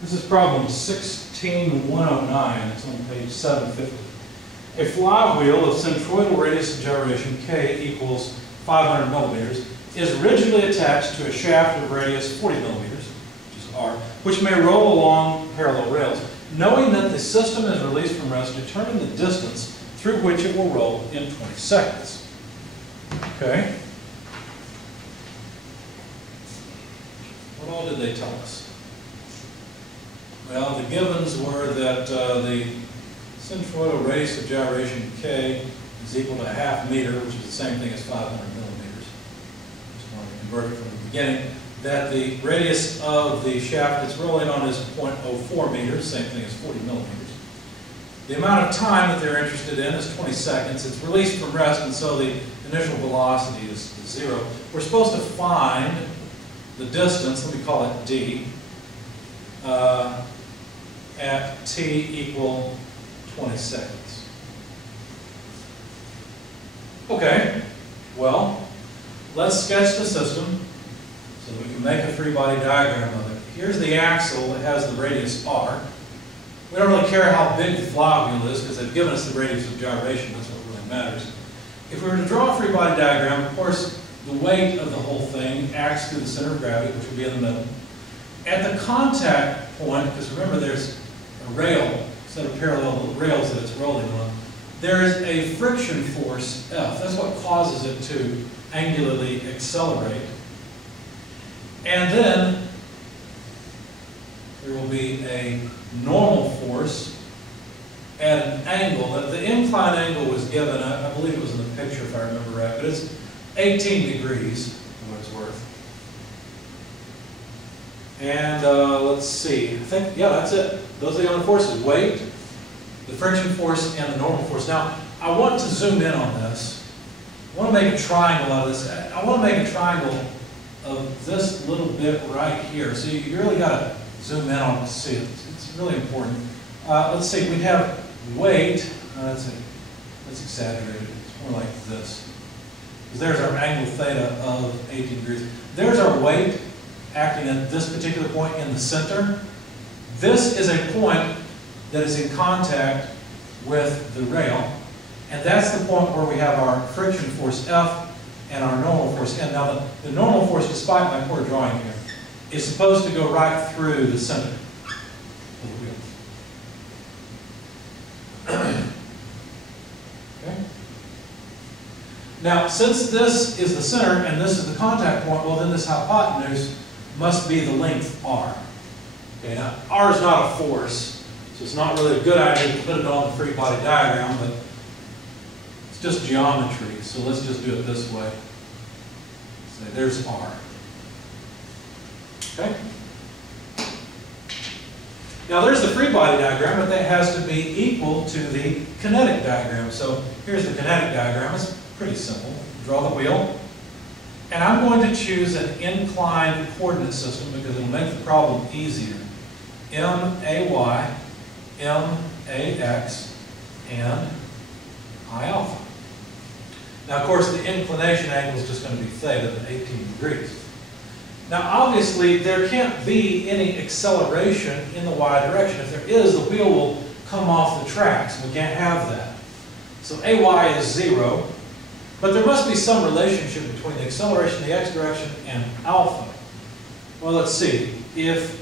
This is problem 16109. It's on page 750. A flywheel of centroidal radius of gyration K equals 500 millimeters is rigidly attached to a shaft of radius 40 millimeters, which is R, which may roll along parallel rails. Knowing that the system is released from rest, determine the distance through which it will roll in 20 seconds. Okay. What all did they tell us? Well, the givens were that the centroidal radius of gyration K is equal to ½ meter, which is the same thing as 500 millimeters. Just wanted to convert it from the beginning. That the radius of the shaft it's rolling on is 0.04 meters, same thing as 40 millimeters. The amount of time that they're interested in is 20 seconds. It's released from rest, and so the initial velocity is 0. We're supposed to find the distance, let me call it d, at t equal 20 seconds. Okay, well, let's sketch the system so that we can make a three-body diagram of it. Here's the axle that has the radius r. We don't really care how big the flywheel is because they've given us the radius of gyration. That's what really matters. If we were to draw a three-body diagram, of course, the weight of the whole thing acts through the center of gravity, which will be in the middle. At the contact point, because remember there's a rail, set of parallel rails that it's rolling on, there is a friction force, F. That's what causes it to angularly accelerate. And then there will be a normal force at an angle. The incline angle was given, I believe it was in the picture if I remember right, but it's 18 degrees, for what it's worth. And let's see, I think, yeah, that's it. Those are the only forces: weight, the friction force, and the normal force. Now, I want to zoom in on this. I want to make a triangle out of this. I want to make a triangle of this little bit right here. So you really got to zoom in on it to see it. It's really important. Let's see, we have weight. That's exaggerated. It's more like this. Because there's our angle theta of 18 degrees. There's our weight acting at this particular point in the center. This is a point that is in contact with the rail. And that's the point where we have our friction force F and our normal force N. Now, the normal force, despite my poor drawing here, is supposed to go right through the center of the wheel. Okay. Now, since this is the center and this is the contact point, well, then this hypotenuse must be the length r. Okay, now, r is not a force, so it's not really a good idea to put it on the free body diagram, but it's just geometry, so let's just do it this way. So there's r. Okay? Now there's the free body diagram, but that has to be equal to the kinetic diagram. So here's the kinetic diagram. It's pretty simple. Draw the wheel. And I'm going to choose an inclined coordinate system because it'll make the problem easier. M-A-Y, M-A-X, and I-alpha. Now, of course, the inclination angle is just going to be theta at 18 degrees. Now, obviously, there can't be any acceleration in the y direction. If there is, the wheel will come off the tracks. We can't have that. So AY is 0. But there must be some relationship between the acceleration in the x direction and alpha. Well, let's see. If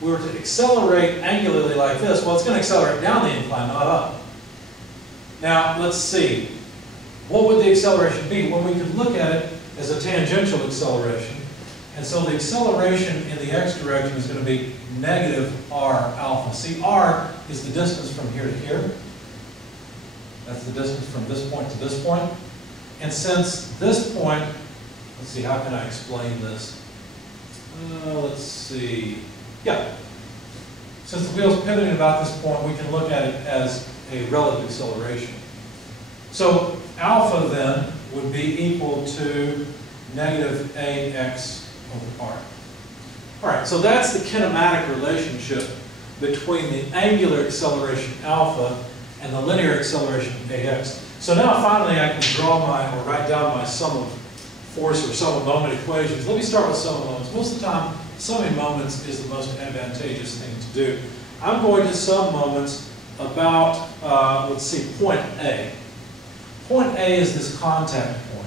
we were to accelerate angularly like this, well, it's going to accelerate down the incline, not up. Now, let's see. What would the acceleration be? Well, we could look at it as a tangential acceleration. And so the acceleration in the x direction is going to be negative r alpha. See, r is the distance from here to here. That's the distance from this point to this point. And since this point, let's see, how can I explain this? Let's see. Yeah. Since the wheel's pivoting about this point, we can look at it as a relative acceleration. So alpha then would be equal to negative ax over r. All right, so that's the kinematic relationship between the angular acceleration alpha and the linear acceleration ax. So now finally I can draw or write down my sum of force or sum of moment equations. Let me start with sum of moments. Most of the time summing moments is the most advantageous thing to do. I'm going to sum moments about, let's see, point A. Point A is this contact point.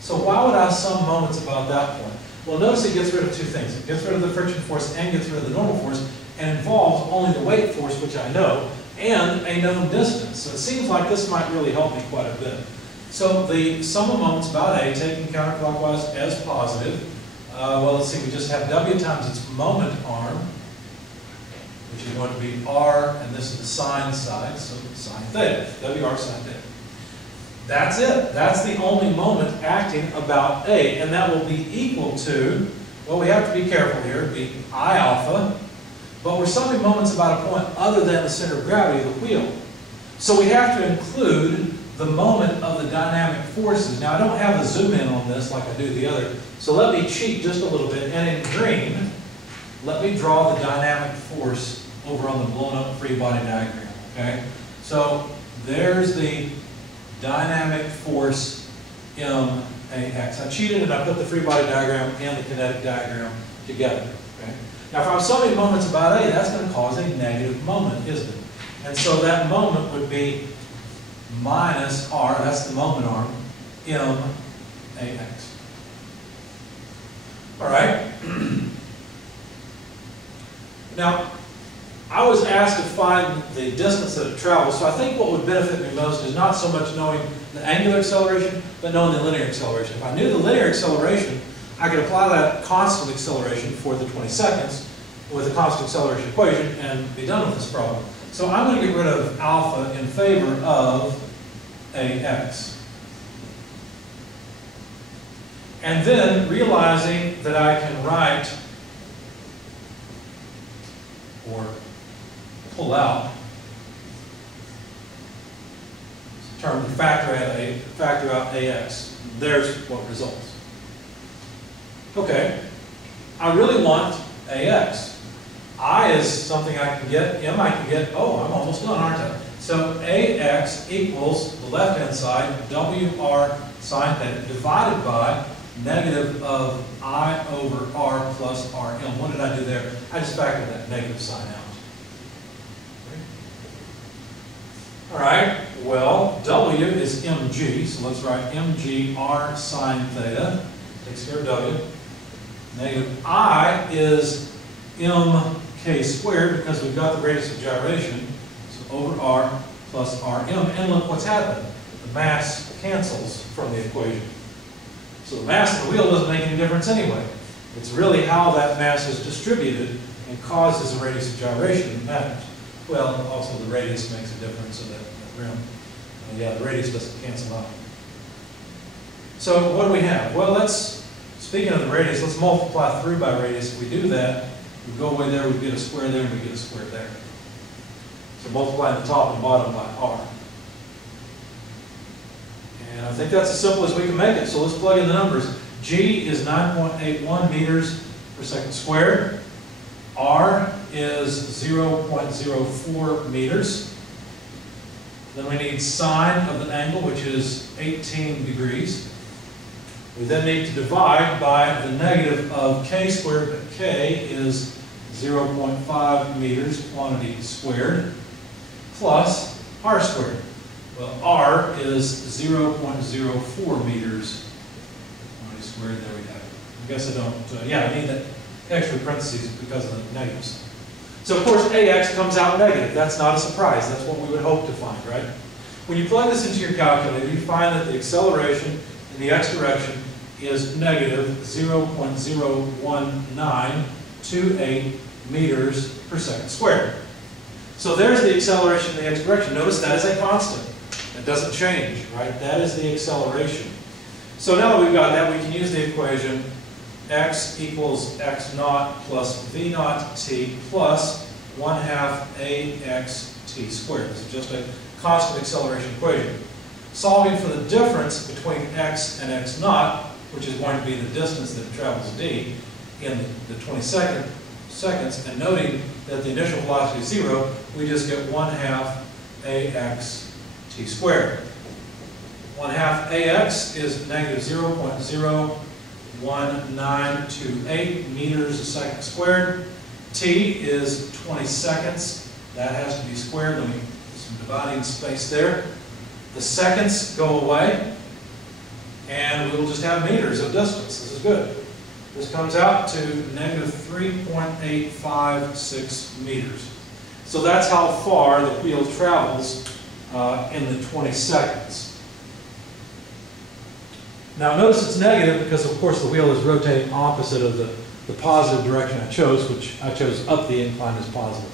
So why would I sum moments about that point? Well, notice it gets rid of two things. It gets rid of the friction force and gets rid of the normal force, and involves only the weight force, which I know, and a known distance. So it seems like this might really help me quite a bit. So the sum of moments about A, taken counterclockwise as positive, well, let's see, we just have W times its moment arm, which is going to be R, and this is the sine side, so sine theta, WR sine theta. That's it. That's the only moment acting about A, and that will be equal to, well, we have to be careful here, it'd be I alpha, but we're summing moments about a point other than the center of gravity of the wheel. So we have to include the moment of the dynamic forces. Now, I don't have a zoom in on this like I do the other, so let me cheat just a little bit, and in green, let me draw the dynamic force over on the blown up free body diagram, okay? So there's the dynamic force MAX. I cheated and I put the free body diagram and the kinetic diagram together, okay? Now, if I'm summing moments about A, that's going to cause a negative moment, isn't it? And so that moment would be minus R, that's the moment arm, MAX. All right. Now, I was asked to find the distance that it travels, so I think what would benefit me most is not so much knowing the angular acceleration, but knowing the linear acceleration. If I knew the linear acceleration, I could apply that constant acceleration for the 20 seconds with the constant acceleration equation and be done with this problem. So I'm going to get rid of alpha in favor of AX. And then realizing that I can write or pull out term to factor out AX. There's what results. Okay, I really want AX. I is something I can get, M I can get, oh, I'm almost done, aren't I? So AX equals the left-hand side, WR sine theta, divided by negative of I over R plus RM. What did I do there? I just factored that negative sign out. All right, well, W is mg, so let's write mg R sine theta, takes care of W. Negative I is mk squared, because we've got the radius of gyration, so over R plus Rm. And look what's happened. The mass cancels from the equation. So the mass of the wheel doesn't make any difference anyway. It's really how that mass is distributed and causes the radius of gyration that matters. Well, also the radius makes a difference in that rim. Yeah, the radius doesn't cancel out. So what do we have? Well, speaking of the radius, let's multiply through by radius. If we do that, we go away there, we get a square there, and we get a square there. So multiply the top and bottom by R. And I think that's as simple as we can make it. So let's plug in the numbers. G is 9.81 meters per second squared. R is 0.04 meters. Then we need sine of the angle, which is 18 degrees. We then need to divide by the negative of k squared, but k is 0.5 meters quantity squared, plus r squared. Well, r is 0.04 meters quantity squared. There we have it. I guess I don't, yeah, I need that extra parentheses because of the negatives. So of course AX comes out negative. That's not a surprise. That's what we would hope to find, right? When you plug this into your calculator, you find that the acceleration in the x direction is negative 0.01928 meters per second squared. So there's the acceleration in the x direction. Notice that is a constant. It doesn't change, right? That is the acceleration. So now that we've got that, we can use the equation x equals x naught plus v naught t plus 1/2 ax t squared. This is just a constant acceleration equation. Solving for the difference between x and x naught, which is going to be the distance that it travels d in the 20 seconds, and noting that the initial velocity is 0, we just get 1/2 ax t squared. 1/2 ax is negative 0.0 0.1928 meters a second squared. T is 20 seconds. That has to be squared. Let me put some dividing space there. The seconds go away, and we'll just have meters of distance. This is good. This comes out to negative 3.856 meters. So that's how far the wheel travels in the 20 seconds. Now notice it's negative because of course the wheel is rotating opposite of the positive direction I chose, which I chose up the incline as positive.